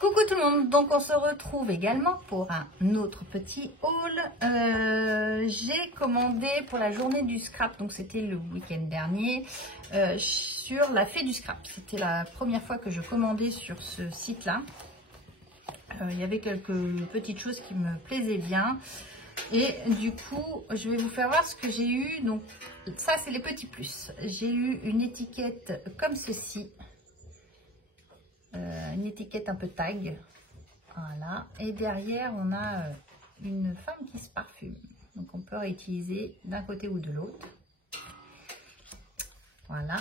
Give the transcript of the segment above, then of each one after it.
Coucou tout le monde, donc on se retrouve également pour un autre petit haul. J'ai commandé pour la journée du scrap, donc c'était le week-end dernier, sur la Fée du Scrap. C'était la première fois que je commandais sur ce site-là. Il y avait quelques petites choses qui me plaisaient bien. Et du coup, je vais vous faire voir ce que j'ai eu. Donc ça, c'est les petits plus. J'ai eu une étiquette comme ceci. Une étiquette un peu tag, voilà, et derrière on a une femme qui se parfume, donc on peut réutiliser d'un côté ou de l'autre. Voilà,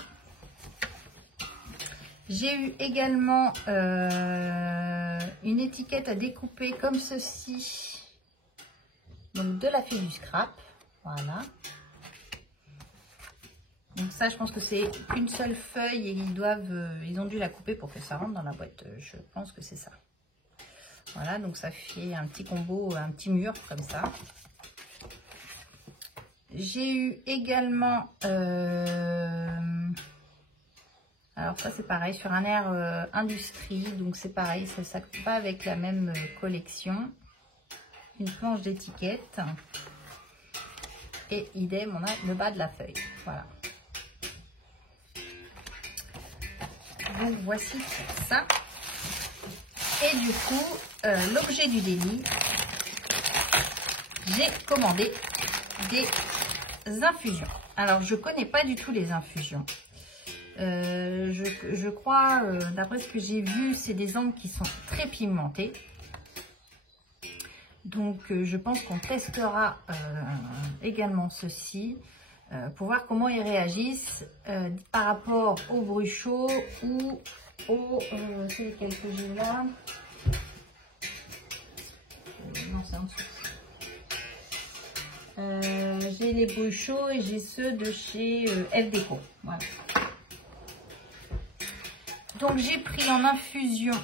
j'ai eu également une étiquette à découper comme ceci, donc de la Fée du Scrap, voilà. Donc ça, je pense que c'est une seule feuille et ils ont dû la couper pour que ça rentre dans la boîte. Je pense que c'est ça. Voilà, donc ça fait un petit combo, un petit mur comme ça. J'ai eu également, alors ça c'est pareil, sur un air industrie, donc c'est pareil, ça ne s'accorde pas avec la même collection. Une planche d'étiquette. Et idem, on a le bas de la feuille. Voilà. Donc voici ça. Et du coup, l'objet du délit, j'ai commandé des infusions. Alors je connais pas du tout les infusions. Je crois, d'après ce que j'ai vu, c'est des angles qui sont très pigmentés. Donc je pense qu'on testera également ceci. Pour voir comment ils réagissent par rapport au bruit chaud ou au... c'est lequel que j'ai là? Non, c'est en dessous. J'ai les bruits chauds et j'ai ceux de chez F-Déco. Voilà. Donc j'ai pris en infusion,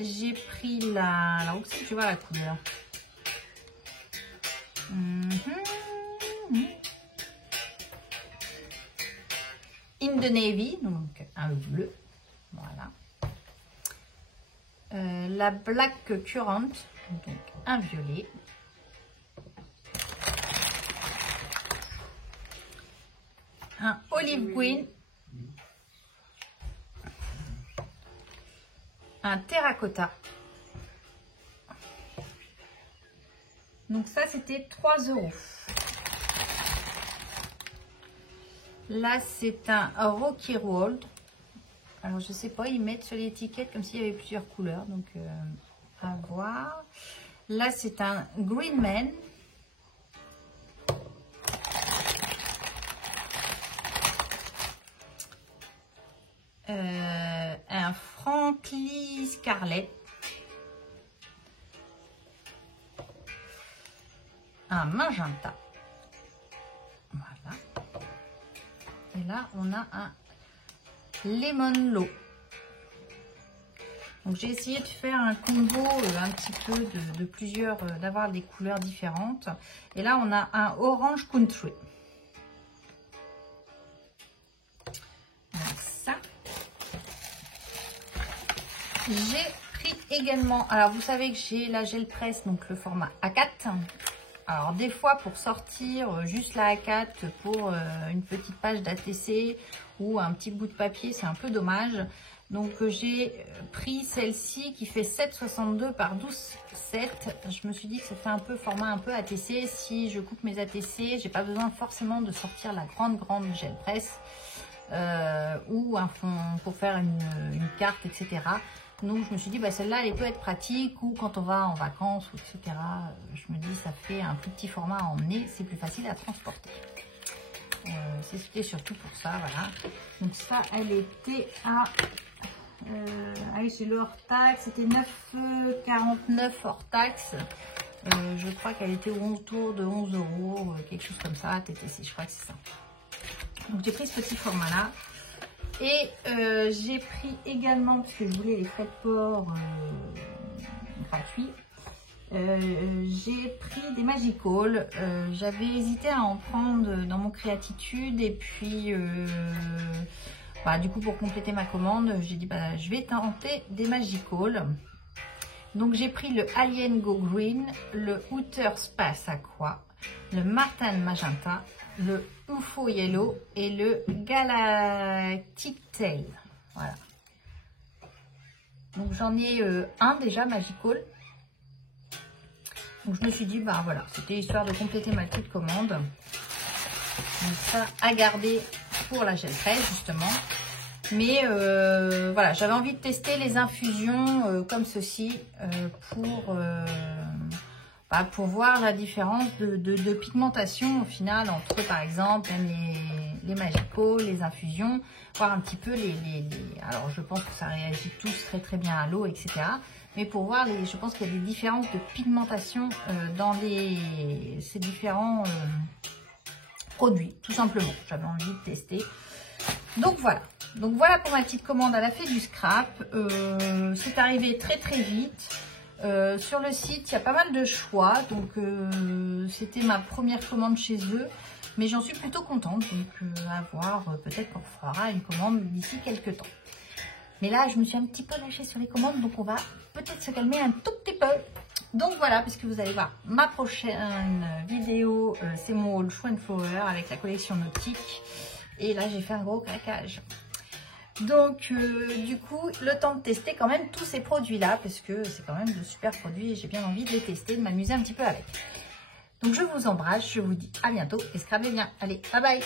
j'ai pris la... Alors où c'est que tu vois la couleur? In the Navy, donc un bleu, voilà. La Black Currant, donc un violet. Un olive green. Un terracotta. Donc ça, c'était 3 €. Là, c'est un Rocky Roll. Alors, je sais pas, ils mettent sur l'étiquette comme s'il y avait plusieurs couleurs. Donc, à voir. Là, c'est un Green Man. Un Frankly Scarlet. Un Magenta. Voilà. Et là, on a un Lemon Low. Donc, j'ai essayé de faire un combo un petit peu de plusieurs, d'avoir des couleurs différentes. Et là, on a un Orange Country. Donc, ça. J'ai pris également, alors vous savez que j'ai la gel presse, donc le format A4. Alors des fois pour sortir juste la A4 pour une petite page d'ATC ou un petit bout de papier, c'est un peu dommage. Donc j'ai pris celle-ci qui fait 7,62 par 12,7. Je me suis dit que ça fait un peu format un peu ATC. Si je coupe mes ATC, j'ai pas besoin forcément de sortir la grande gel presse ou un fond pour faire une carte, etc. Donc je me suis dit, bah, celle-là, elle peut être pratique, ou quand on va en vacances, ou etc. Je me dis, ça fait un plus petit format à emmener, c'est plus facile à transporter. C'était surtout pour ça, voilà. Donc ça, elle était à... ah oui, c'est le hors taxe, c'était 9,49 hors taxe. Je crois qu'elle était autour de 11 €, quelque chose comme ça, TTC, je crois que c'est ça. Donc j'ai pris ce petit format-là. Et j'ai pris également, parce que je voulais les frais de port gratuits, j'ai pris des Magical. J'avais hésité à en prendre dans mon Créatitude et puis du coup pour compléter ma commande, j'ai dit je vais tenter des Magical. Donc j'ai pris le Alien Go Green, le Outer Space Aqua, le Martin Magenta, le UFO Yellow et le Galactic Tail. Voilà. Donc j'en ai un déjà Magical. Donc je me suis dit, bah voilà, c'était histoire de compléter ma petite commande. Donc ça à garder pour la gel fraise justement. Mais voilà, j'avais envie de tester les infusions comme ceci pour voir la différence de pigmentation au final entre par exemple même les Magical, les infusions, voir un petit peu alors je pense que ça réagit tous très bien à l'eau, etc. Mais pour voir, je pense qu'il y a des différences de pigmentation dans ces différents produits, tout simplement. J'avais envie de tester. Donc voilà pour ma petite commande. Elle a fait du scrap. C'est arrivé très vite. Sur le site, il y a pas mal de choix. Donc c'était ma première commande chez eux. Mais j'en suis plutôt contente. Donc à voir, peut-être qu'on fera une commande d'ici quelques temps. Mais là, je me suis un petit peu lâchée sur les commandes, donc on va peut-être se calmer un tout petit peu. Donc voilà, puisque vous allez voir ma prochaine vidéo, c'est mon haul Show & Flower avec la collection nautique. Et là, j'ai fait un gros craquage. Donc du coup, le temps de tester quand même tous ces produits-là, parce que c'est quand même de super produits et j'ai bien envie de les tester, de m'amuser un petit peu avec. Donc je vous embrasse, je vous dis à bientôt et scrabez bien. Allez, bye bye!